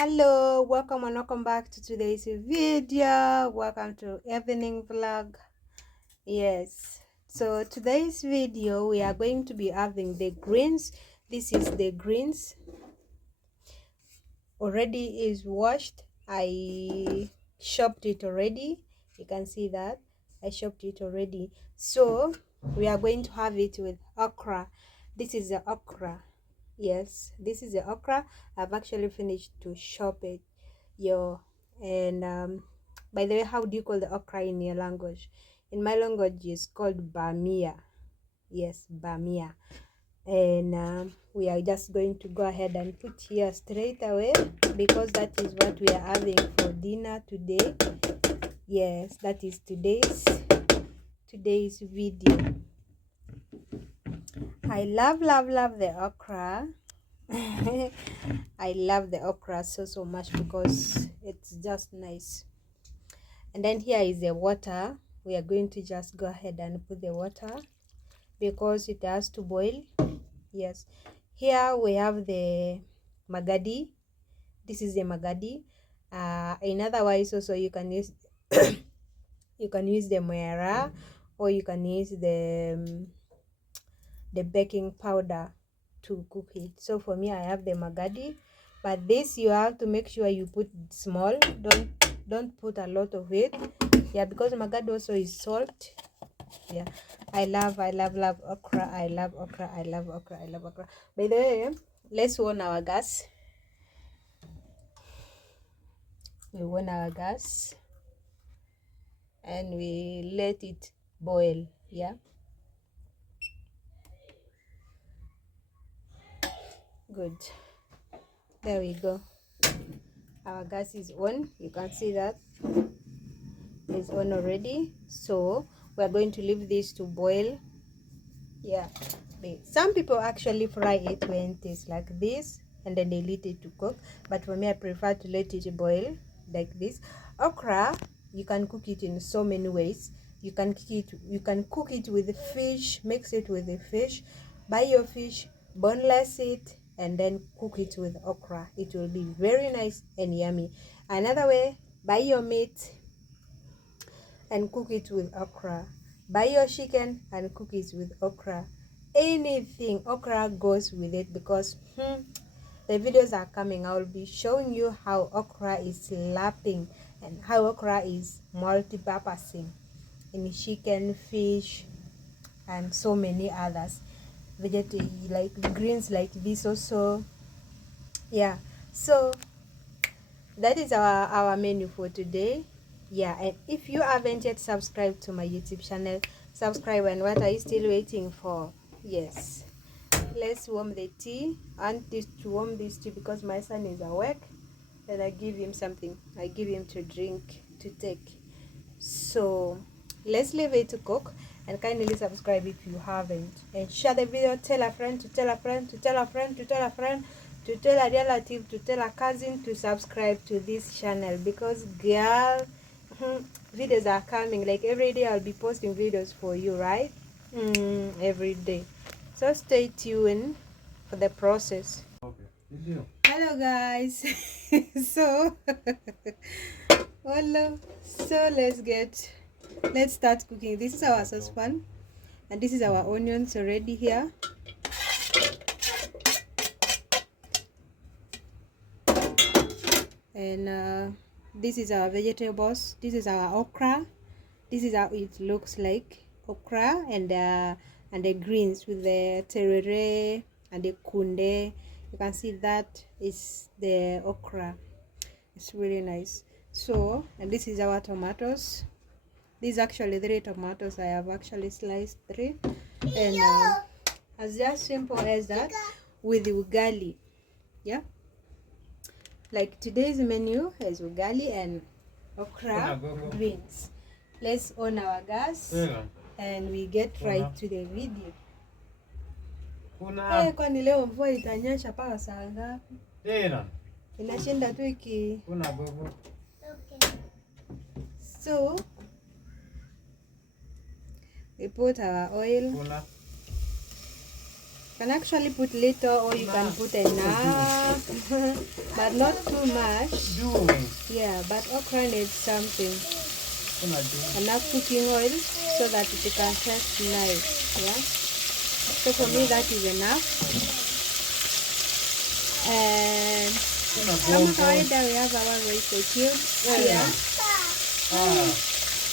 Hello, welcome and welcome back to today's video. Welcome to evening vlog. Yes, so today's video we are going to be having the greens. This is the greens, already is washed. I chopped it already. You can see that I chopped it already. So we are going to have it with okra. This is the okra. Yes, this is the okra. I've actually finished to chop it. And by the way, how do you call the okra in your language? In my language, it's called bamia. Yes, bamia. And we are just going to go ahead and put here straight away because that is what we are having for dinner today. Yes, that is today's video. I love the okra. I love the okra so much because it's just nice. And then here is the water. We are going to just go ahead and put the water because it has to boil. Yes, here we have the magadi. This is the magadi. In otherwise also you can use you can use the moyara, or you can use the baking powder to cook it. So for me, I have the magadi, but this you have to make sure you put small. Don't put a lot of it. Yeah, because magadi also is salt. Yeah, I love okra. I love okra. By the way, let's on our gas. We on our gas and we let it boil. Yeah, good. There we go. Our gas is on. You can see that is on already. So we're going to leave this to boil. Yeah, some people actually fry it when it is like this and then they let it to cook, but for me I prefer to let it boil like this. Okra, you can cook it in so many ways. You can cook it with fish, mix it with the fish, buy your fish, boneless it, and then cook it with okra. It will be very nice and yummy. Another way, buy your meat and cook it with okra. Buy your chicken and cook it with okra. Anything, okra goes with it because the videos are coming. I will be showing you how okra is lapping and how okra is multi-purposing in chicken, fish, and so many others. Like greens like this also. Yeah, so that is our menu for today. Yeah, and if you haven't yet subscribed to my YouTube channel, subscribe. And what are you still waiting for? Yes, let's warm the tea. And this to warm this tea because my son is awake, and I give him something. I give him to drink, to take. So let's leave it to cook, and kindly subscribe if you haven't, and share the video. Tell a friend to tell a friend to tell a friend to tell a friend to tell a relative to tell a cousin to subscribe to this channel because girl, videos are coming. Like every day I'll be posting videos for you, right? Every day, so stay tuned for the process. Okay. Hello guys. So hello, so let's start cooking. This is our saucepan and this is our onions already here. And this is our vegetables. This is our okra. This is how it looks like, okra and the greens with the terere and the kunde. You can see that is the okra. It's really nice. So, and this is our tomatoes. These actually 3 tomatoes. I have actually sliced 3, and as just simple as that with the ugali. Yeah, like today's menu is ugali and okra greens. Let's on our gas and we get right to the video. Kwani leo mvua itanyesha mpaka saa ngapi? Inashinda tu iki. So we put our oil. can actually put little or you can put enough, but not too much. Yeah, but okra needs something, enough cooking oil so that it can taste nice. Yeah, so for me that is enough. And kama kawaida we have our Royco cubes here.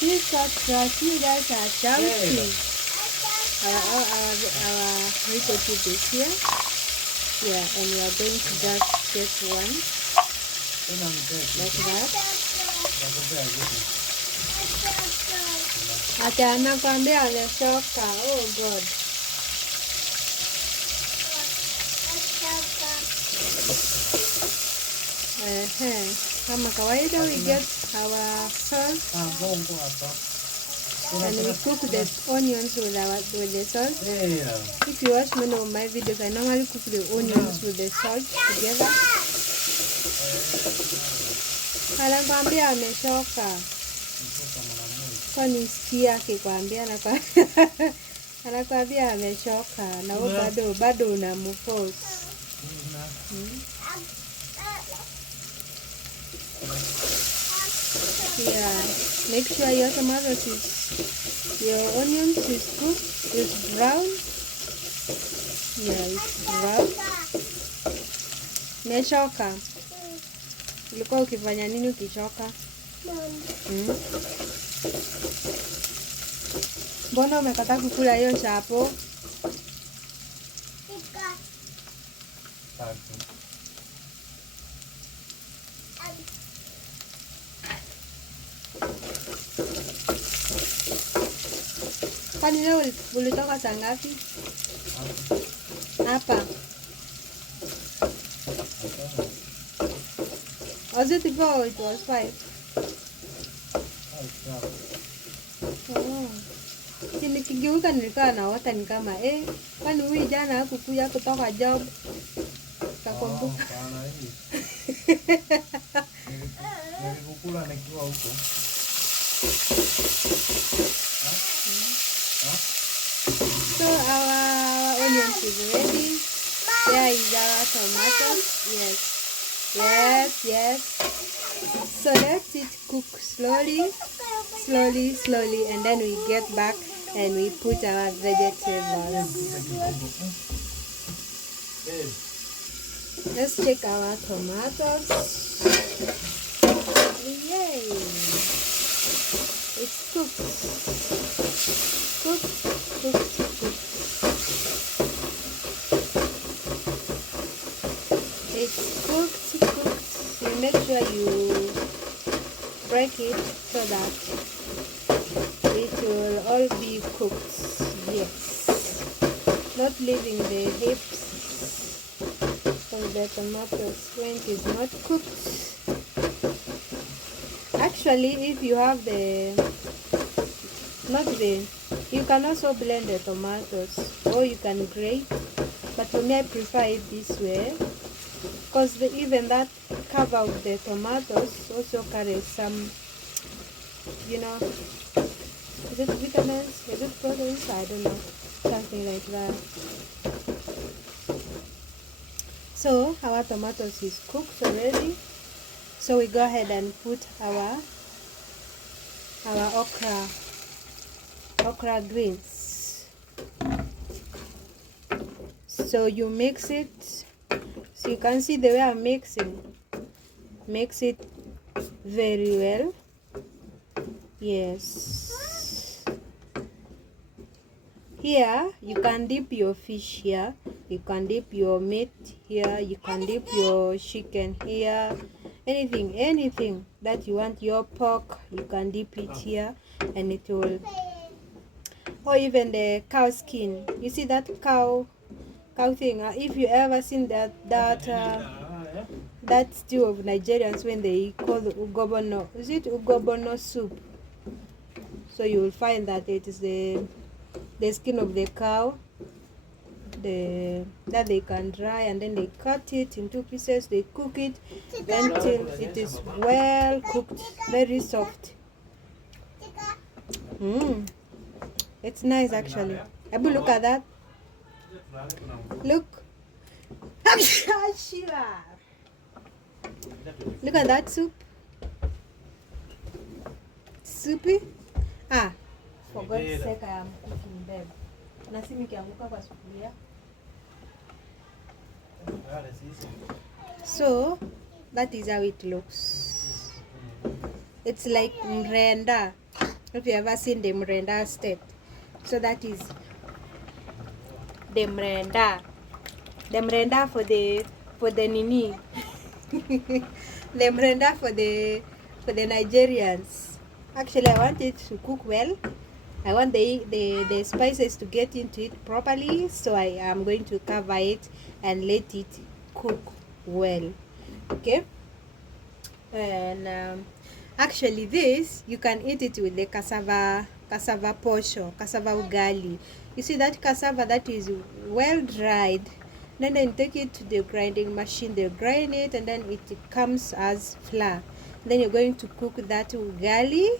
These okra, you guys are shouting. Our Royco cube is here. Yeah, and we are going to just get one like that. Ata nakwambia amechoka. Oh God. Kama kawaida we get our salt and we cook the onions with the salt. If you watch many of my videos, I normally cook the onions with the salt together. Anakwambia amechoka. Kwani sikia akikwambia anakwambia amechoka na wewe bado unamforce. Yeah, make sure your tomatoes your onions is cooked, is brown. Yeah, it's brown. Mechoka. Ulikuwa ukifanya nini ukichoka? Mbona umekataa kukula hiyo chapo? Kwani leo ulitoka saa ngapi? Hapa. Was it 4 or it was 5? Oh. Nikigeuka nilikuwa naota ni kama kwani huyu jana hakukuja kutoka job? Kakumbuka. Nilikukula nikiwa huko. So our onions is ready. There is our tomatoes. Yes. So let it cook slowly, and then we get back and we put our vegetables. Let's check our tomatoes. Yay! It's cooked. It's cooked. You make sure you break it so that it will all be cooked. Yes. Not leaving the hips of the tomatoes when it is not cooked. Actually, if you have you can also blend the tomatoes or you can grate, but for me I prefer it this way because even that cover of the tomatoes also carries some, is it vitamins, is it proteins, I don't know, something like that. So our tomatoes is cooked already, so we go ahead and put our okra greens. So you mix it. So you can see the way I'm mixing. Mix it very well. Yes. Here you can dip your fish here. You can dip your meat here. You can dip your chicken here. Anything that you want, your pork, you can dip it here and it will, or even the cow skin. You see that cow thing? If you ever seen that stew of Nigerians when they call the ugobono, is it ugobono soup? So you will find that it is the skin of the cow that they can dry, and then they cut it into pieces. They cook it until it is well cooked, very soft. It's nice actually. Abu, look at that. Look. Look at that soup. Soupy. For God's sake, I am cooking them. Nasi nikianguka kwa sufuria. So that is how it looks. It's like mrenda. If you ever seen the mrenda state. So that is the mrenda. The mrenda for the nini. The mrenda for the Nigerians. Actually, I want it to cook well. I want the spices to get into it properly, so I am going to cover it and let it cook well. Okay. And actually, this you can eat it with the cassava posho, cassava ugali. You see that cassava that is well dried. Then you take it to the grinding machine. They grind it, and then it comes as flour. Then you're going to cook that ugali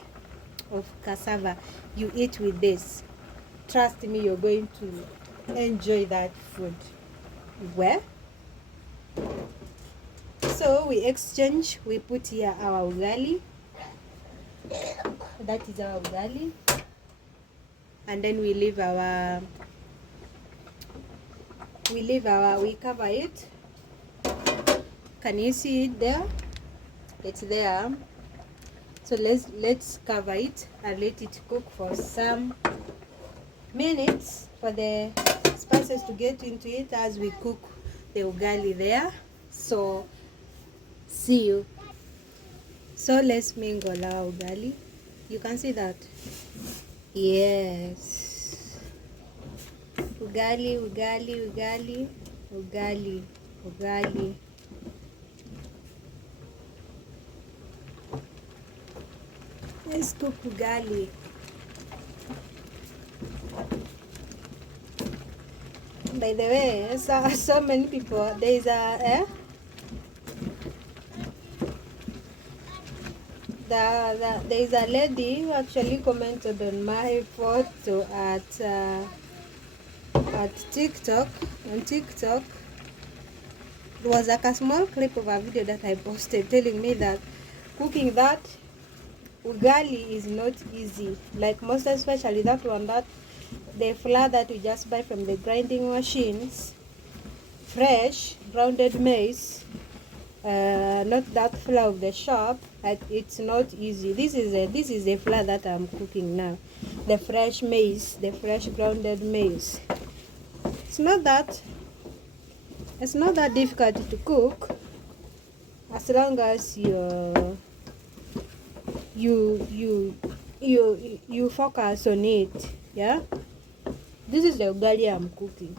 of cassava. You eat with this. Trust me, you're going to enjoy that food. Well, so we exchange. We put here our ugali. That is our ugali, and then we cover it. Can you see it there? It's there. So let's cover it and let it cook for some minutes for the spices to get into it as we cook the ugali there. So see you. So let's mingle our ugali. You can see that. Yes. Ugali, ugali, ugali, ugali, ugali. Let's cook ugali. By the way, so many people, there is a there is a lady who actually commented on my photo at TikTok. On TikTok, it was like a small clip of a video that I posted telling me that cooking that ugali is not easy. Like most especially that one, that the flour that we just buy from the grinding machines, fresh grounded maize, not that flour of the shop. It's not easy. This is the flour that I'm cooking now, the fresh maize, the fresh grounded maize. It's not that difficult to cook, as long as you focus on it. Yeah, this is the ugali I'm cooking.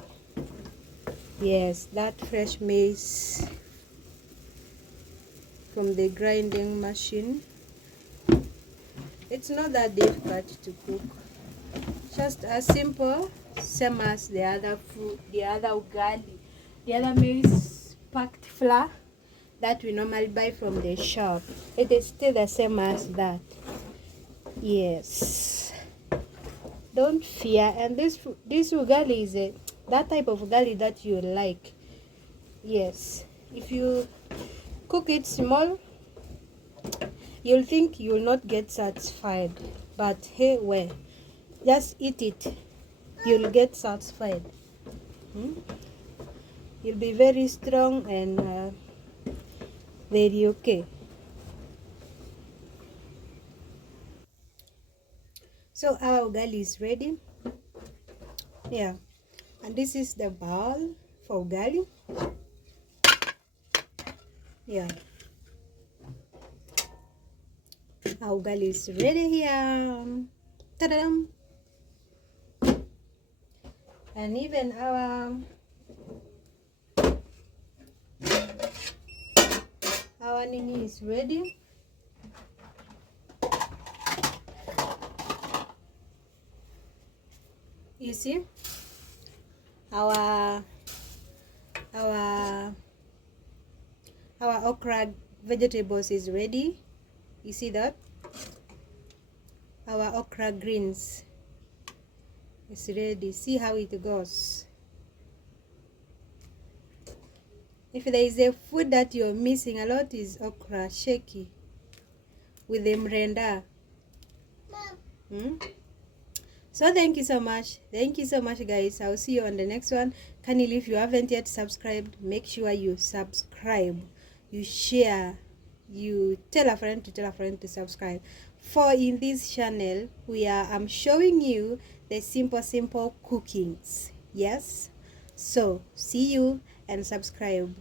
Yes, that fresh maize from the grinding machine. It's not that difficult to cook. Just as simple, same as the other food, the other ugali, the other maize packed flour that we normally buy from the shop. It is still the same as that. Yes. Don't fear. And this ugali is that type of ugali that you like. Yes. If you cook it small, you'll think you'll not get satisfied. But hey, well, just eat it. You'll get satisfied. You'll be very strong and very okay. So our ugali is ready. Yeah. And this is the bowl for ugali. Yeah. Our ugali is ready here. Ta-da! And even our nini is ready. You see, our okra vegetables is ready. You see that? Our okra greens is ready. See how it goes. If there is a food that you're missing a lot is okra shaky with the mrenda. So thank you so much. Thank you so much, guys. I'll see you on the next one. Kindly, if you haven't yet subscribed, make sure you subscribe, you share, you tell a friend to tell a friend to subscribe. For in this channel, I'm showing you the simple cookings. Yes. So see you and subscribe.